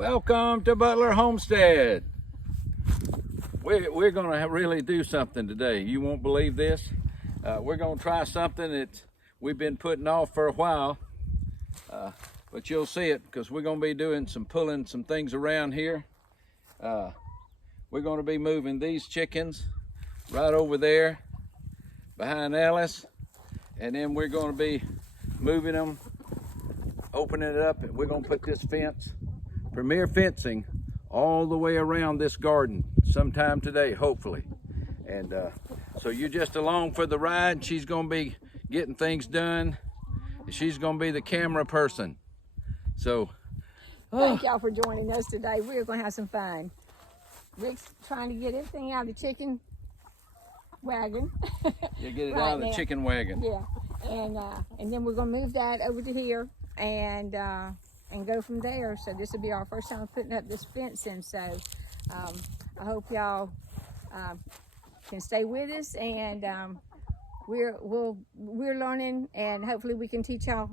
Welcome to Butler Homestead. We're going to really do something today. You won't believe this. We're going to try something that we've been putting off for a while, but you'll see it because we're going to be doing pulling some things around here. We're going to be moving these chickens right over there behind Alice, and then we're going to be moving them, opening it up, and we're going to put this fence, Premier Fencing, all the way around this garden sometime today, hopefully. And so you're just along for the ride. She's going to be getting things done. She's going to be the camera person. So thank y'all for joining us today. We're going to have some fun. Rick's trying to get everything out of the chicken wagon. you get it Right out of the now. chicken wagon. Yeah, and then we're going to move that over to here and go from there. So this will be our first time putting up this fencing. So I hope y'all can stay with us, and we're learning, and hopefully we can teach y'all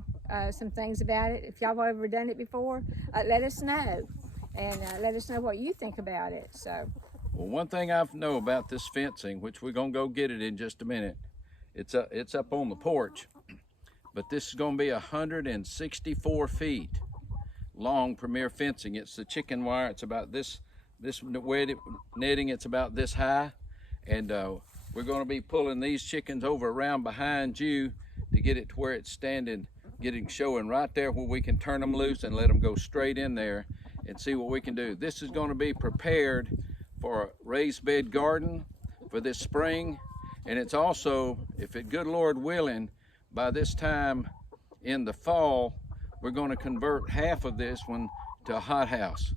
some things about it. If y'all have ever done it before, let us know, and let us know what you think about it. So, well, one thing I know about this fencing, which we're gonna go get it in just a minute, it's up on the porch, but this is gonna be 164 feet long Premier fencing. It's the chicken wire. It's about this netting. It's about this high, and we're going to be pulling these chickens over around behind you to get it to where it's standing, showing right there where we can turn them loose and let them go straight in there and see what we can do. This is going to be prepared for a raised bed garden for this spring, and it's also, if it good Lord willing, by this time in the fall, we're going to convert half of this one to a hothouse,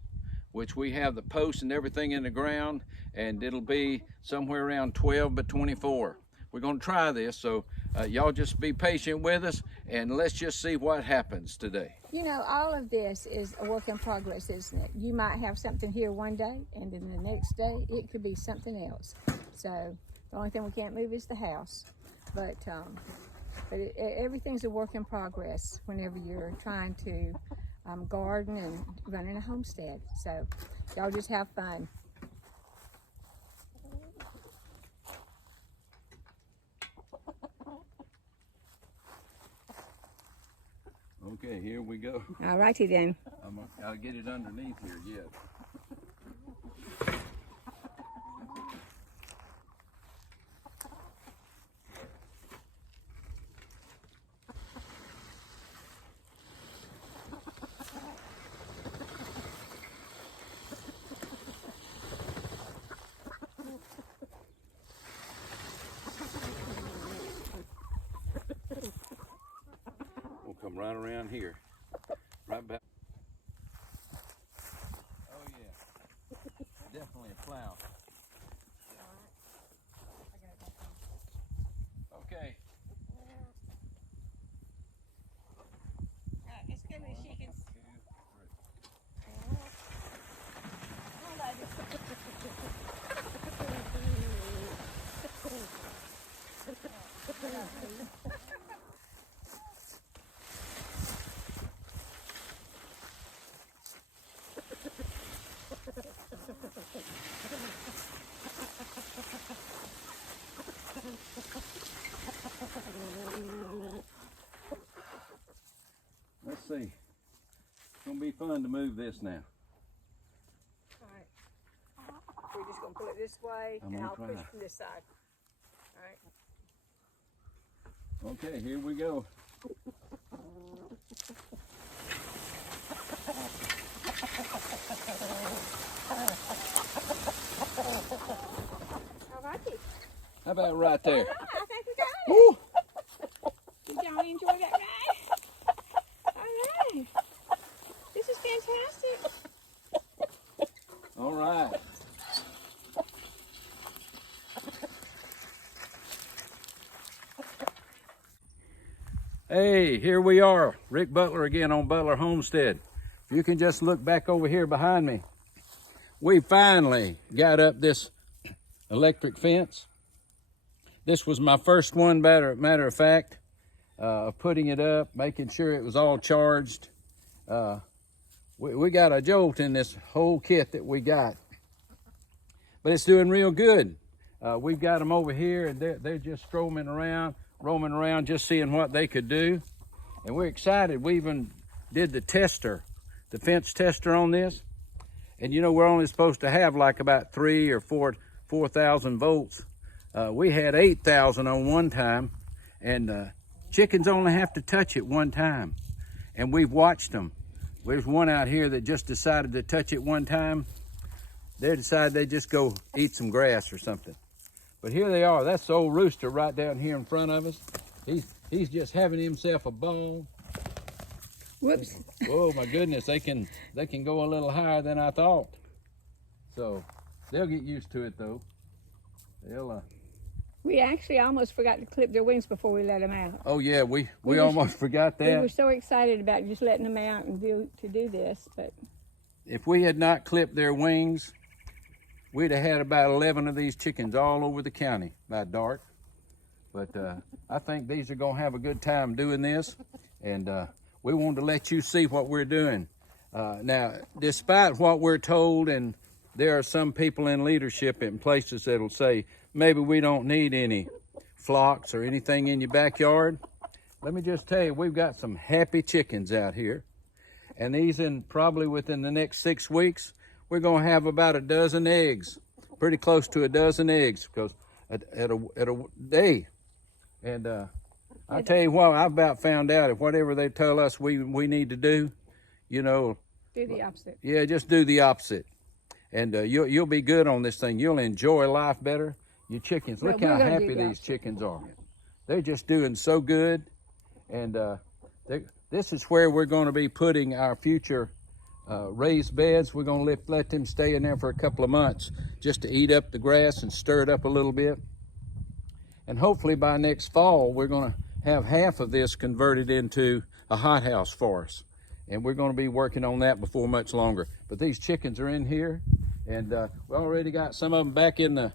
which we have the posts and everything in the ground, and it'll be somewhere around 12 by 24. We're going to try this, so y'all just be patient with us, and let's just see what happens today. you know, all of this is a work in progress, isn't it? You might have something here one day, and then the next day it could be something else. So the only thing we can't move is the house, but everything's a work in progress whenever you're trying to garden and running a homestead. So y'all just have fun. Okay, here we go. All righty then. I'll get it underneath here yet. We'll come right around here, right back. Oh yeah, definitely a plow. Okay. It's good when she can. Let's see. It's gonna be fun to move this now. All right. We're just gonna pull it this way, I'm and gonna I'll push try. from this side. All right. Okay, here we go. All righty. How about right there? I think we got it. Woo! Did y'all enjoy that ride? All right. This is fantastic. All right. Hey, here we are. Rick Butler again on Butler Homestead. If you can just look back over here behind me. We finally got up this electric fence. This was my first one, matter of fact, putting it up, making sure it was all charged. we got a jolt in this whole kit that we got, but it's doing real good. We've got them over here, and they're just roaming around, just seeing what they could do. And we're excited. We even did the fence tester on this. And you know, we're only supposed to have like about 3,000 or 4,000 volts. We had 8,000 on one time, and chickens only have to touch it one time. And we've watched them. There's one out here that just decided to touch it one time. They decided they'd just go eat some grass or something. But here they are. That's the old rooster right down here in front of us. He's just having himself a ball. Whoops. Oh my goodness, they can go a little higher than I thought. So they'll get used to it though. They'll We actually almost forgot to clip their wings before we let them out. Oh yeah, we almost forgot that. We were so excited about just letting them out and do this, but if we had not clipped their wings, we'd have had about 11 of these chickens all over the county by dark. But I think these are gonna have a good time doing this, and we wanted to let you see what we're doing. Now, despite what we're told, and there are some people in leadership in places that'll say, maybe we don't need any flocks or anything in your backyard. Let me just tell you, we've got some happy chickens out here. And these, probably within the next 6 weeks, we're gonna have about a dozen eggs, pretty close to a dozen eggs, because at a day. And I tell you what, I've about found out, if whatever they tell us we need to do, you know. do the opposite. Yeah, just do the opposite. And you'll be good on this thing. You'll enjoy life better. Your chickens, look how happy these chickens are. They're just doing so good. And this is where we're going to be putting our future raised beds. We're going to let them stay in there for a couple of months just to eat up the grass and stir it up a little bit. And hopefully by next fall, we're going to have half of this converted into a hothouse for us. And we're going to be working on that before much longer. But these chickens are in here, and we already got some of them back in the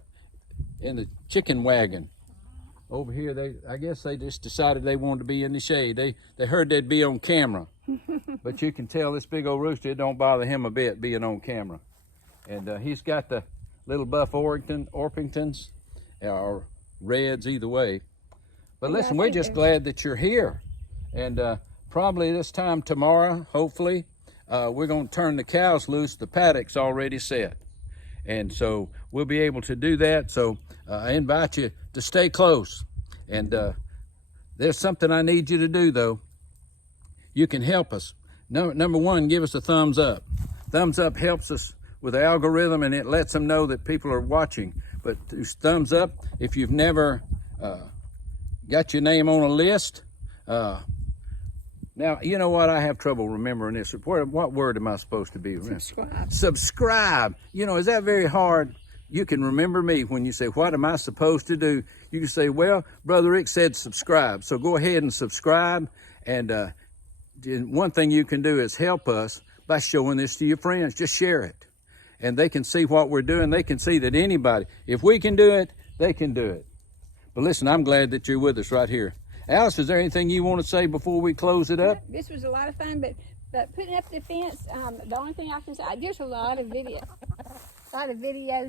chicken wagon. Over here, I guess they just decided they wanted to be in the shade. They heard they'd be on camera. But you can tell this big old rooster, it don't bother him a bit being on camera. And he's got the little buff Orpingtons, or reds, either way. But listen, we're just glad that you're here. And probably this time tomorrow, hopefully, we're going to turn the cows loose. The paddock's already set. And so we'll be able to do that. So I invite you to stay close. And there's something I need you to do, though. You can help us. Number one, give us a thumbs up. Thumbs up helps us with the algorithm, and it lets them know that people are watching. But thumbs up, if you've never got your name on a list. Now, you know what? I have trouble remembering this. What word am I supposed to be? Subscribe. Subscribe. You know, is that very hard? You can remember me when you say, what am I supposed to do? You can say, well, Brother Rick said subscribe. So go ahead and subscribe. And one thing you can do is help us by showing this to your friends. Just share it. And they can see what we're doing. They can see that anybody, if we can do it, they can do it. But listen, I'm glad that you're with us right here. Alice, is there anything you want to say before we close it up? This was a lot of fun, but putting up the fence, the only thing I can say, there's a lot of videos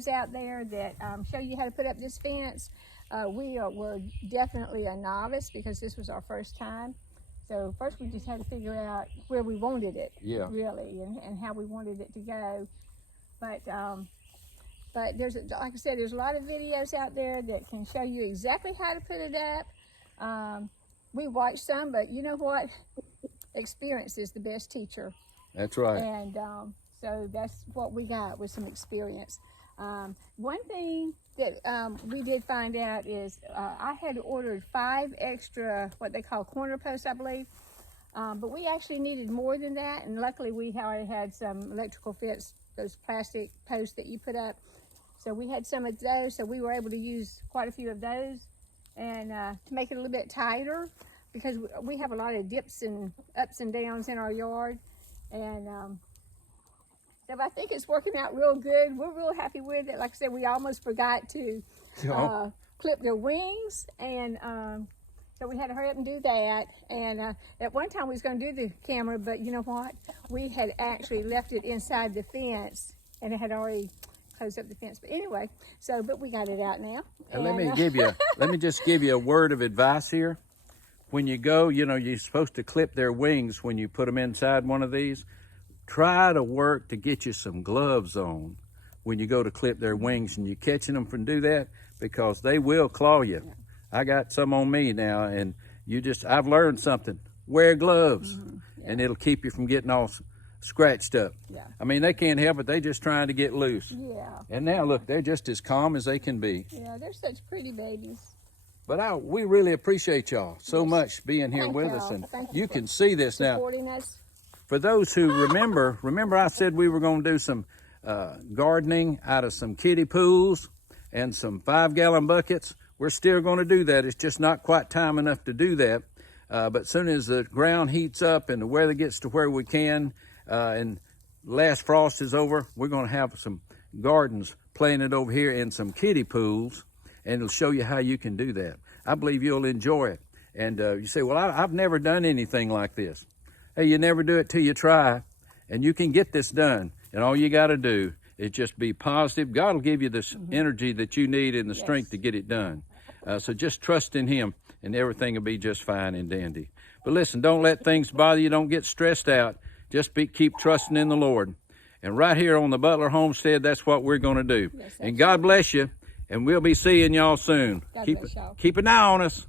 out there that show you how to put up this fence. We're definitely a novice because this was our first time. So first we just had to figure out where we wanted it, really, and how we wanted it to go. But there's, like I said, there's a lot of videos out there that can show you exactly how to put it up. We watched some, but you know what? Experience is the best teacher. That's right. And so that's what we got, with some experience. One thing that we did find out is I had ordered 5 extra, what they call corner posts, I believe. But we actually needed more than that. And luckily we already had some electrical fence, those plastic posts that you put up. So we had some of those, so we were able to use quite a few of those. And to make it a little bit tighter, because we have a lot of dips and ups and downs in our yard. And so I think it's working out real good. We're real happy with it. Like I said, we almost forgot to clip their wings. And So we had to hurry up and do that. And at one time we was going to do the camera, but you know what? We had actually left it inside the fence, and it had already closed up the fence. But anyway, but we got it out now. And let me just give you a word of advice here. When you go, you're supposed to clip their wings when you put them inside one of these. Try to work to get you some gloves on when you go to clip their wings and you're catching them from do that, because they will claw you. Yeah. I got some on me now, and I've learned something. Wear gloves, and it'll keep you from getting all scratched up. Yeah. I mean, they can't help it. They're just trying to get loose. Yeah. And now look, they're just as calm as they can be. Yeah, they're such pretty babies. But we really appreciate y'all so much being here with us, and you can see this now. Supporting us. For those who remember I said we were going to do some gardening out of some kiddie pools and some 5-gallon buckets. We're still going to do that. It's just not quite time enough to do that. But as soon as the ground heats up and the weather gets to where we can, and last frost is over, we're going to have some gardens planted over here in some kiddie pools, and it'll show you how you can do that. I believe you'll enjoy it. And you say, well, I've never done anything like this. Hey, you never do it till you try, and you can get this done. And all you got to do is just be positive. God will give you this energy that you need and the strength to get it done. So just trust in Him, and everything will be just fine and dandy. But listen, don't let things bother you. Don't get stressed out. Just keep trusting in the Lord. And right here on the Butler Homestead, that's what we're going to do. Yes, and God bless you, and we'll be seeing y'all soon. God bless y'all. Keep an eye on us.